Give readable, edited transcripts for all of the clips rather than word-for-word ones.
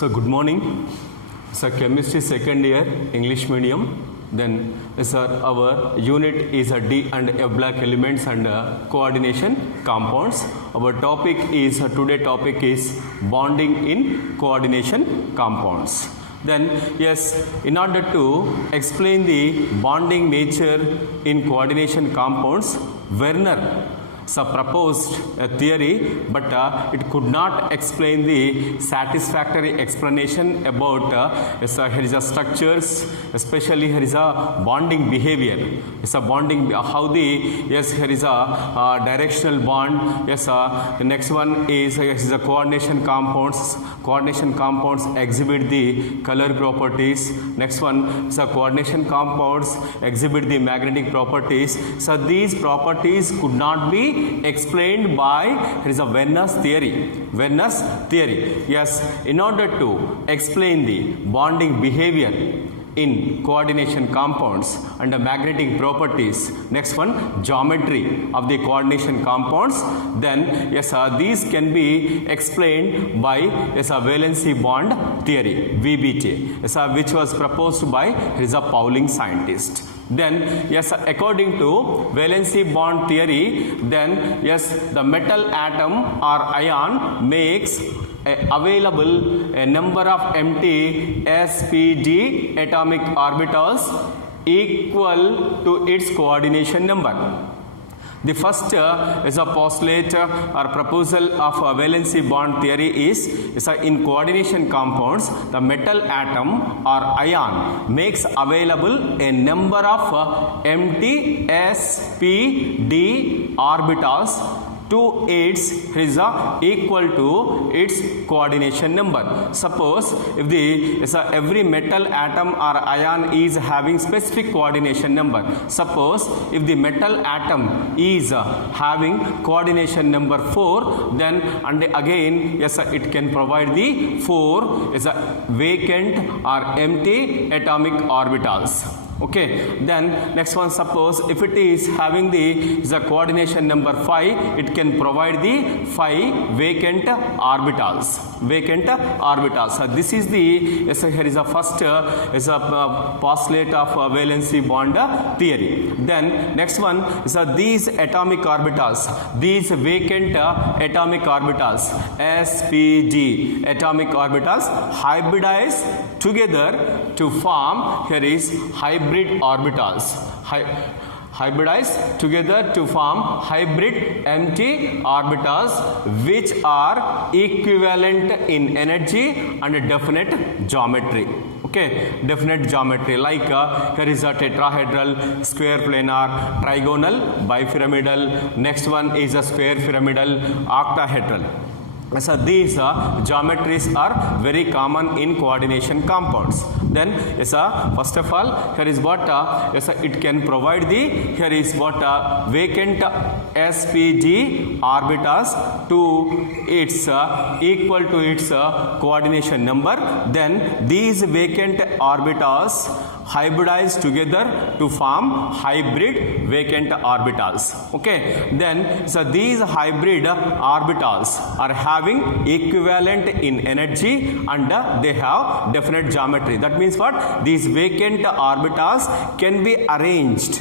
So good morning. So chemistry second year English medium. Then sir, our unit is a D and F block elements and coordination compounds. Our topic is today topic is bonding in coordination compounds. Then yes, in order to explain the bonding nature in coordination compounds, Werner proposed a theory, but it could not explain the satisfactory explanation about here is a structures, especially here is a bonding behavior. It's a bonding how the yes here is a directional bond. Yes, the next one is the coordination compounds. Coordination compounds exhibit the color properties. Next one is coordination compounds exhibit the magnetic properties. So these properties could not be explained by there is a Werner's theory. Werner's theory. Yes, in order to explain the bonding behavior in coordination compounds and the magnetic properties. Next one, geometry of the coordination compounds. Then yes, these can be explained by yes, a valency bond theory, VBT, yes, which was proposed by is a Pauling scientist. Then yes, according to valency bond theory, then yes, the metal atom or ion makes available a number of empty sp.d atomic orbitals equal to its coordination number. The first is a postulate or proposal of valency bond theory is in coordination compounds, the metal atom or ion makes available a number of empty sp.d orbitals to its is equal to its coordination number. Suppose if the every metal atom or ion is having specific coordination number. Suppose if the metal atom is having coordination number 4, then and again yes, it can provide the 4 is a vacant or empty atomic orbitals. Okay, then next one, suppose if it is having the coordination number 5, it can provide the 5 vacant orbitals. Vacant orbitals. So this is the yes, here is a first is a postulate of valency bond theory. Then next one is these atomic orbitals, these vacant atomic orbitals, sp.d atomic orbitals hybridize together to form here is hybrid orbitals. Hybridize together to form hybrid empty orbitals which are equivalent in energy and definite geometry. Okay, definite geometry like here is a tetrahedral, square planar, trigonal, bipyramidal. Next one is a square pyramidal, octahedral. So these geometries are very common in coordination compounds. Then yes, first of all, here is what yes, it can provide the here is what vacant sp.d orbitals to its equal to its coordination number. Then these vacant orbitals hybridize together to form hybrid vacant orbitals. Okay, then so these hybrid orbitals are having equivalent in energy and they have definite geometry. That means what? These vacant orbitals can be arranged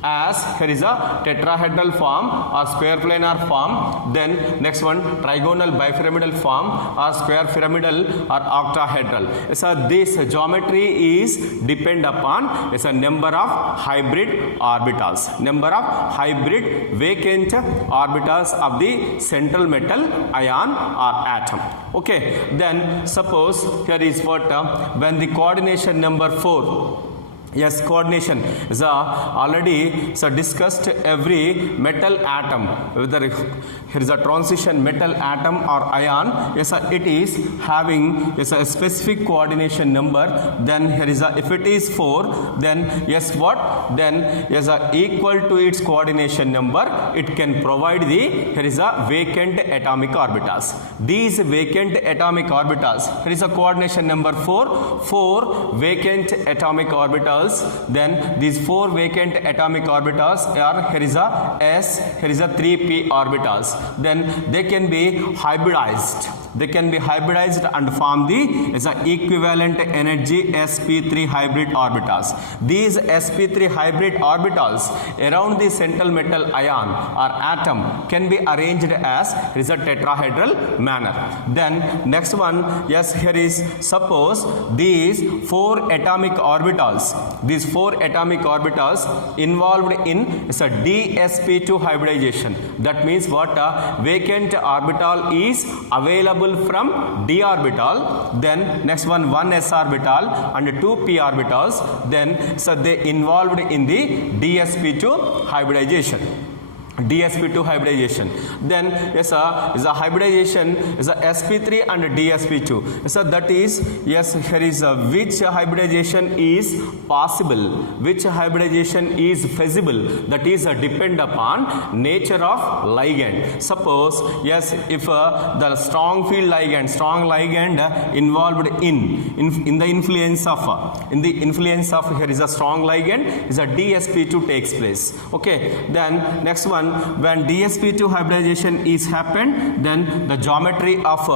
as here is a tetrahedral form or square planar form. Then next one, trigonal, bipyramidal form or square pyramidal or octahedral. So this geometry is depend upon a number of hybrid orbitals, number of hybrid vacant orbitals of the central metal ion or atom. Okay, then suppose here is what when the coordination number 4. Yes, coordination is already discussed every metal atom, whether here is a transition metal atom or ion. Yes, it is having yes, a specific coordination number. Then here is if it is 4, then yes, what? Then yes, equal to its coordination number, it can provide the here is a vacant atomic orbitals. These vacant atomic orbitals, here is a coordination number 4, 4 vacant atomic orbitals. Then these 4 vacant atomic orbitals are here is a s, here is a 3p orbitals. Then they can be hybridized They can be hybridized and form the equivalent energy sp3 hybrid orbitals. These sp3 hybrid orbitals around the central metal ion or atom can be arranged as a tetrahedral manner. Then next one, yes, here is suppose these four atomic orbitals involved in dsp2 hybridization. That means what? Vacant orbital is available from d orbital. Then next one s orbital and 2 p orbitals. Then they involved in the dsp2 hybridization. Then yes, is a hybridization is a sp3 and dsp2. So that is, yes, here is which hybridization is possible, which hybridization is feasible. That is depend upon nature of ligand. Suppose yes, if the strong field ligand involved in the influence of here is a strong ligand is a dsp2 takes place. Okay, then next one, when dsp2 hybridization is happened, then the geometry of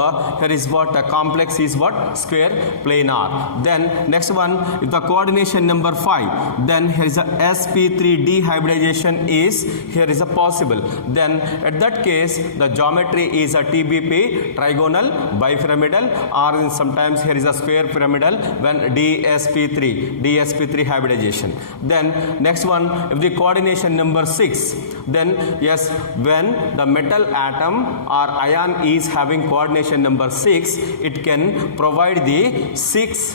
here is what? A complex is what? Square planar. Then next one, if the coordination number 5, then here is a sp3d hybridization is here is a possible. Then at that case the geometry is a tbp, trigonal, bipyramidal, or sometimes here is a square pyramidal when dsp3 hybridization. Then next one, if the coordination number 6, then yes, when the metal atom or ion is having coordination number 6, it can provide the 6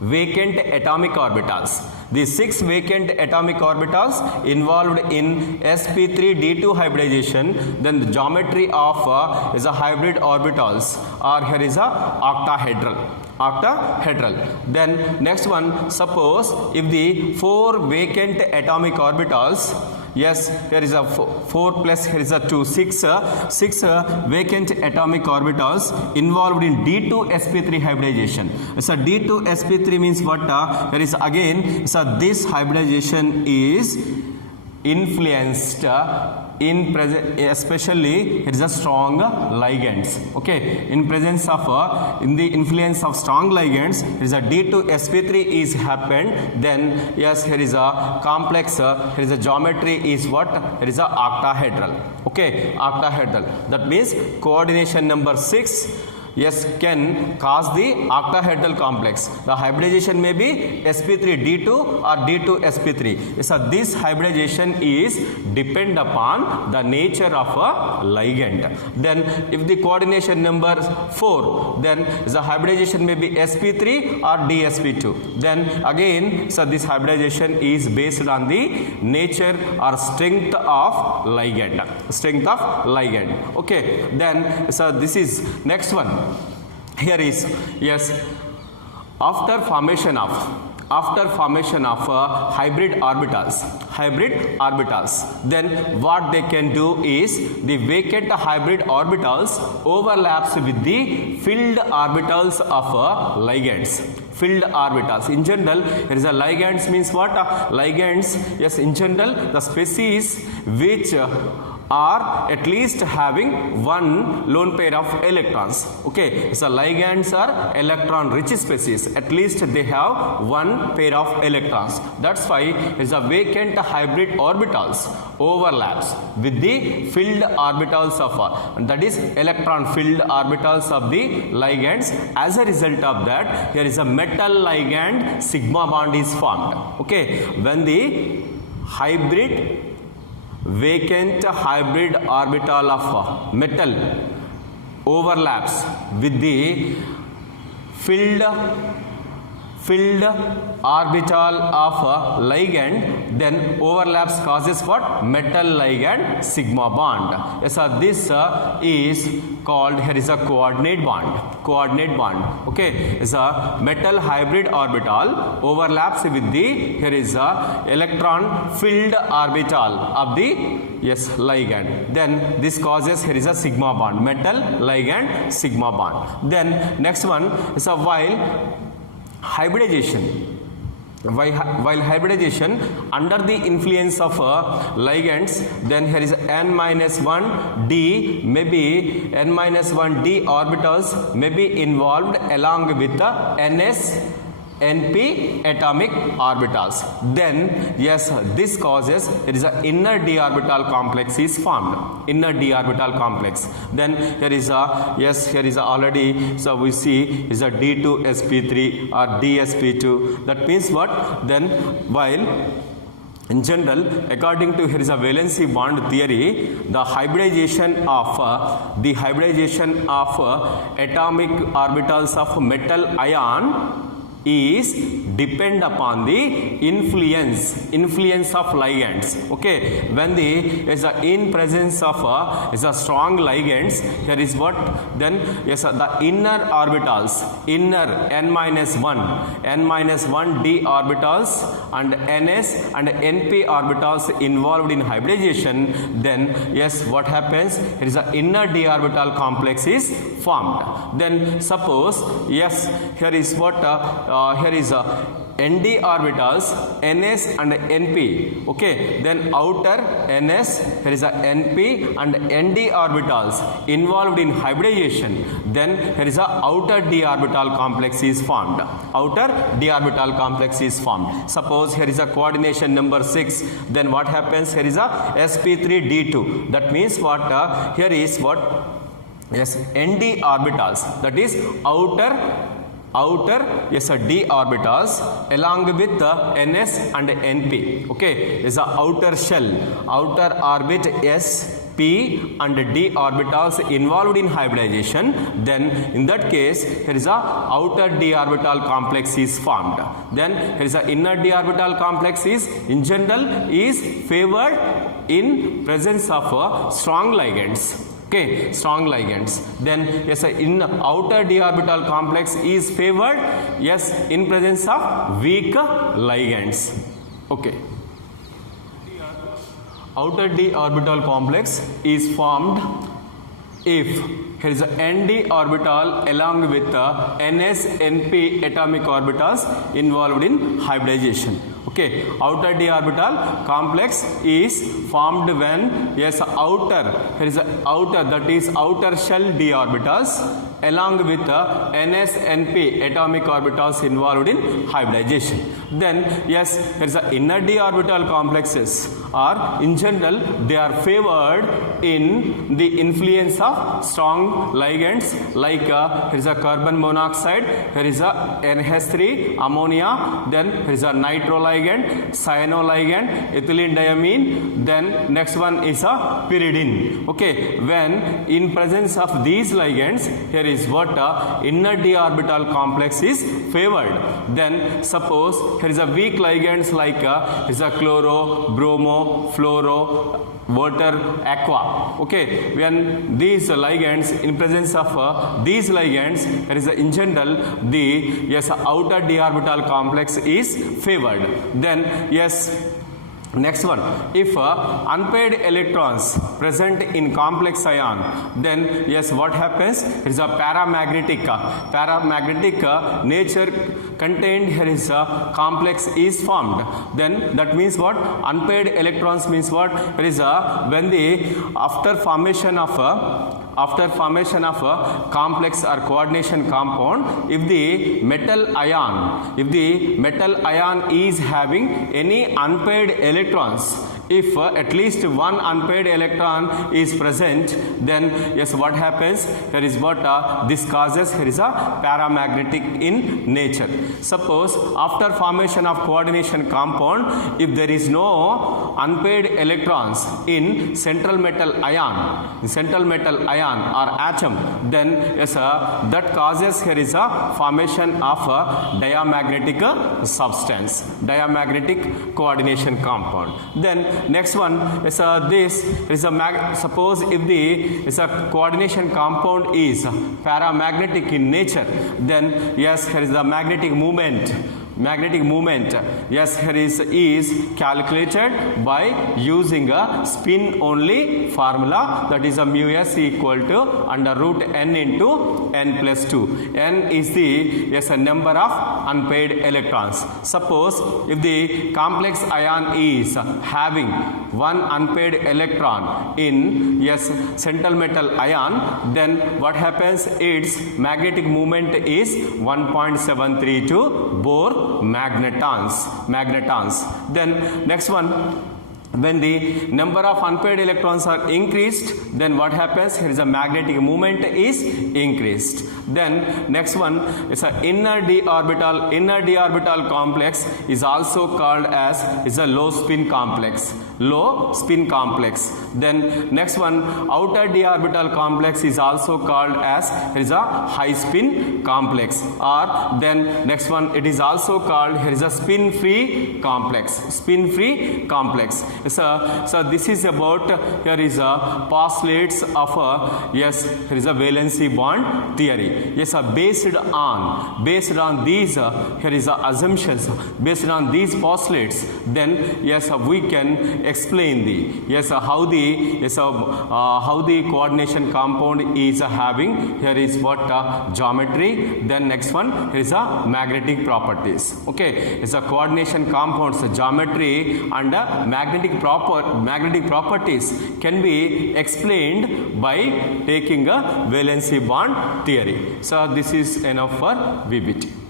vacant atomic orbitals. The 6 vacant atomic orbitals involved in sp3d2 hybridization, then the geometry of is a hybrid orbitals or here is a octahedral. Then next one, suppose if the 4 vacant atomic orbitals, yes, here is a 4 plus here is a 2, 6 vacant atomic orbitals involved in d2 sp3 hybridization. So d2 sp3 means what? There is again, so this hybridization is influenced in present, especially it is a strong ligands. Okay, in presence of in the influence of strong ligands, it is a d2 sp3 is happened. Then yes, here is a complex, here is a geometry is what? It is a octahedral. Okay, octahedral. That means coordination number 6, yes, can cause the octahedral complex. The hybridization may be sp3d2 or d2 sp3. So this hybridization is depend upon the nature of a ligand. Then if the coordination number 4, then the hybridization may be sp3 or dsp2. Then again, so this hybridization is based on the nature or strength of ligand. Okay, then so this is next one. Here is, yes, after formation of hybrid orbitals, then what they can do is the vacant hybrid orbitals overlaps with the filled orbitals of ligands. Filled orbitals in general, there is a ligands means what? Ligands, yes, in general the species which are at least having one lone pair of electrons. Okay, so ligands are electron rich species, at least they have one pair of electrons. That's why is a vacant hybrid orbitals overlaps with the filled orbitals of that is electron filled orbitals of the ligands. As a result of that, there is a metal ligand sigma bond is formed. Okay, when the vacant hybrid orbital of metal overlaps with the filled orbital of ligand, then overlaps causes what? Metal ligand sigma bond. Yes, this is called, here is a coordinate bond. Okay, is a metal hybrid orbital overlaps with the here is a electron filled orbital of the yes ligand. Then this causes here is a sigma bond, metal ligand sigma bond. Then next one is a while hybridization while hybridization under the influence of ligands, then here is n minus 1 d, maybe n minus 1 d orbitals may be involved along with the ns np atomic orbitals. Then yes, this causes there is a inner d orbital complex is formed, inner d orbital complex. Then here is a, yes, here is a already, so we see is a d2 sp3 or dsp2. That means what? Then while in general, according to here is a valency bond theory, the hybridization of atomic orbitals of metal ion is depend upon the influence of ligands. Okay, when the is a in presence of is a strong ligands, here is what? Then yes, the inner orbitals, inner n minus 1 d orbitals and ns and np orbitals involved in hybridization. Then yes, what happens? Here is a inner d orbital complex is formed. Then suppose yes, here is what here is a nd orbitals ns and np. Okay, then outer ns, here is a np and nd orbitals involved in hybridization. Then here is a outer d orbital complex is formed, outer d orbital complex is formed. Suppose here is a coordination number 6, then what happens? Here is a sp3d2. That means what? Here is what? Yes, nd orbitals, that is outer yes, d orbitals along with the ns and np. Okay, is a outer shell, outer orbit s p and d orbitals involved in hybridization. Then in that case, here is a outer d orbital complex is formed. Then here is a inner d orbital complex is in general is favored in presence of strong ligands. Okay, strong ligands. Then yes, in outer d orbital complex is favored, yes, in presence of weak ligands. Okay, outer d orbital complex is formed if here is a nd orbital along with the ns np atomic orbitals involved in hybridization. Okay, outer d orbital complex is formed when yes, outer, here is a outer, that is outer shell d orbitals along with the ns np atomic orbitals involved in hybridization. Then yes, there is a inner d orbital complexes are in general they are favored in the influence of strong ligands like here is a carbon monoxide, here is a NH3 ammonia, then here is a nitro ligand, cyano ligand, ethylene diamine, then next one is a pyridine. Okay, when in presence of these ligands, here is what inner d orbital complex is favored. Then suppose here is a weak ligands like is a chloro, bromo, fluoro, water, aqua. Okay, when these ligands in presence of these ligands, there is in general the yes, outer d orbital complex is favored. Then yes, next one, if unpaired electrons present in complex ion, then yes, what happens? It is a paramagnetic nature contained here is a complex is formed. Then that means what? Unpaired electrons means what? It is a when the after formation of a complex or coordination compound, if the metal ion is having any unpaired electrons, if at least one unpaired electron is present, then yes, what happens? There is what this causes here is a paramagnetic in nature. Suppose after formation of coordination compound, if there is no unpaired electrons in central metal ion or atom, then yes, that causes here is a formation of a diamagnetic substance, diamagnetic coordination compound. Then next one is this is a suppose if the is a coordination compound is paramagnetic in nature, then yes, here is the magnetic movement magnetic moment, yes, here is calculated by using a spin only formula, that is a mu s equal to under root n into n plus 2. N is the, yes, a number of unpaired electrons. Suppose if the complex ion is having one unpaired electron in, yes, central metal ion, then what happens, its magnetic moment is 1.732 Bohr magnetons. Then next one, when the number of unpaired electrons are increased, then what happens, here is a magnetic moment is increased. Then next one is a inner d orbital complex is also called as is a low spin complex. Then next one, outer d orbital complex is also called as here is a high spin complex, or then next one, it is also called here is a spin free complex. So this is about, here is a postulates of a, yes, here is a valency bond theory. Yes, based on these here is a assumptions, based on these postulates, then yes, we can explain the, yes, how the coordination compound is having, here is what geometry. Then next one, here is a magnetic properties. Okay, it's a coordination compounds, geometry and magnetic properties can be explained by taking a valency bond theory. So this is enough for VBT.